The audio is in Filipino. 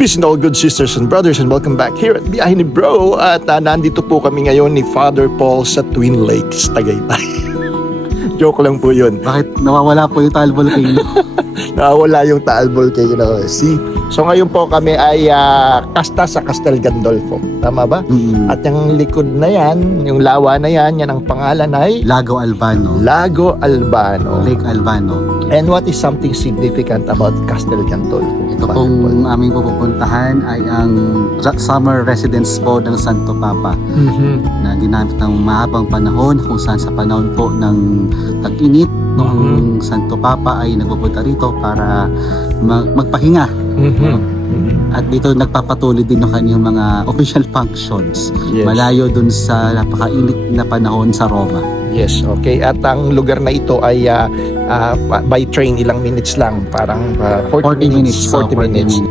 Peace and all good sisters and brothers, and welcome back here at Biyahe ni Bro. At nandito po kami ngayon ni Father Paul sa Twin Lakes, Tagaytay. Joke lang po yun. Bakit nawawala po yung Taal Volcano? Nawawala yung Taal Volcano. See? So ngayon po kami ay kasta sa Castel Gandolfo. Tama ba? At yung likod na yan, yung lawa na yan, yan ang pangalan ay Lago Albano. Lago Albano. Lake Albano. And what is something significant about Castel Gandolfo? Ito pong aming pupuntahan ay ang summer residence po ng Santo Papa na ginamit ng mahabang panahon kung saan sa panahon po ng tag-init noong Santo Papa ay nagpupunta rito para magpahinga. At dito nagpapatuloy din ng kanyang mga official functions. Yes. Malayo dun sa napakainit na panahon sa Roma. Yes, okay. At ang lugar na ito ay by train ilang minutes lang, parang 40 minutes. 40 minutes.